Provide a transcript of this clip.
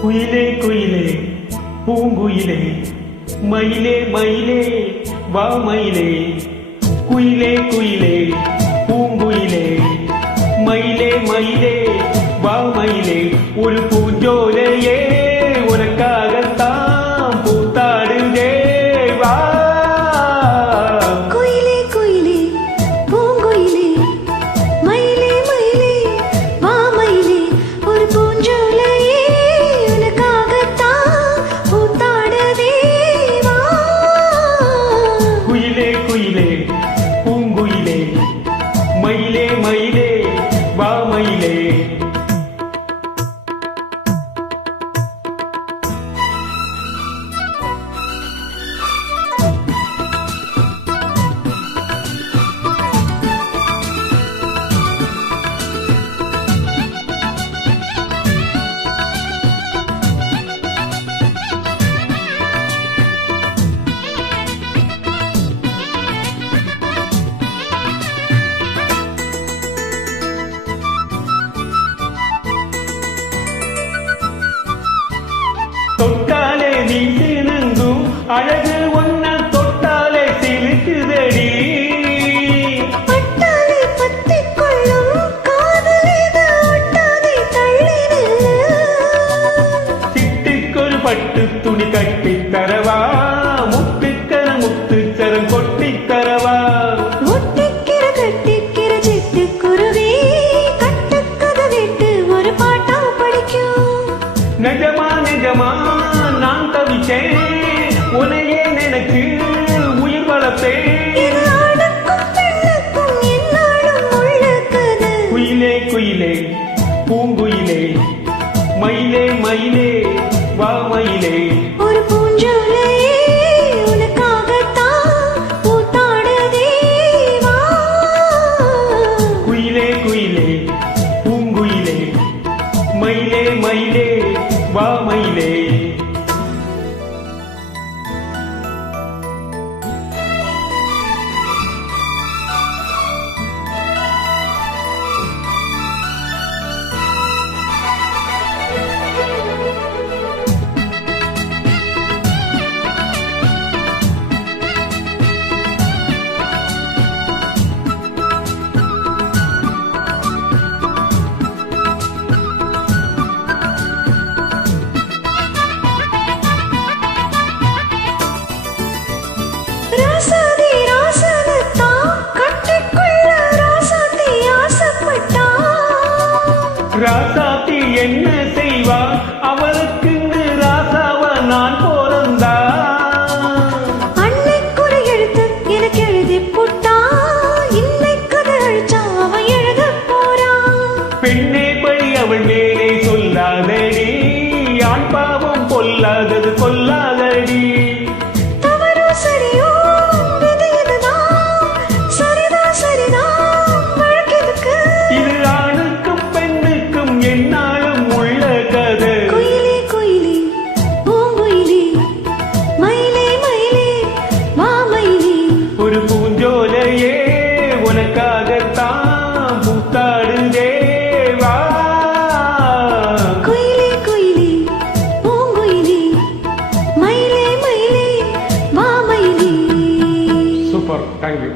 குயிலே குயிலே பூங்குயிலே மயிலே மயிலே வா மயிலே குயிலே குயிலே பூங்குயிலே மயிலே மயிலே வா மயிலே ஒரு பூஞ்சோலையே உனக்காகத்தான் பூத்தாடுதே வா குயிலே குயிலே பூங்குயிலே மயிலே மயிலே வா மயிலே ஒரு பூஞ்சோலையே உனக்காகத்தான் பூத்தாடுதே வா குயிலே குயிலே பூங்குயிலே மயிலே மயிலே வா மயிலே தொட்டாலே நீ சினுங்கும் அழகு ஒன்ன தொட்டாலே சிலுக்குதடி பட்டாலே பத்திக் கொள்ளும் காதலிது ஒட்டாதே தள்ளிடு சிட்டுக்கொரு பட்டு துணி கட்டித் தரவா முத்துக்கர முத்துச்சரம் கொட்டித் தரவா முட்டிக்கிற கட்டிக்கிற சிட்டுக்குருவி கட்டுக்கத விட்டு ஒரு பாட்டா படிக்கும் நிஜமா நிஜமா நான் தவிச்சேன் உனையே நினைச்சு உயிர் வளர்த்தேன் இது ஆணுக்கும் பெண்ணுக்கும் எந்நாளும் உள்ள கதை குயிலே குயிலே பூங்குயிலே மயிலே மயிலே வா மயிலே ஒரு பூஞ்சோலையே உனக்காகத்தான் பூத்தாடுதே வா குயிலே குயிலே பூங்குயிலே மயிலே மயிலே வா மயிலே ராசாதி ராசனத்தான் கட்டிக்கொள்ள ராசாத்தி ஆசைப்பட்டா ராசாத்தி என்ன செய்வா அவளுக்குன்னு ராசாவ நான் போறந்தா அன்னைக்குறை எழுத்து எனக்கு எழுதி போட்டா இன்னைக்கு அழிச்சா அவன் எழுத போறான் பெண்ணே பழி அவள் மேலே சொல்லாதடி ஆண் பாவம் பொல்லாதது கொல்லாதடி தவறோ சரியோ விதி இதுதான் சரிதான் சரிதான் வழக்கெதுக்கு இது ஆணுக்கும் பெண்ணுக்கும் என்னாலும் உள்ள கதை குயிலே குயிலே பூங்குயிலே மயிலே மயிலே வா மயிலே ஒரு பூஞ்சோலையே உனக்காகத்தான் பூத்தாடுதே வா குயிலே குயிலே பூங்குயிலே மயிலே மயிலே வா மயிலே சூப்பர் தேங்க்யூ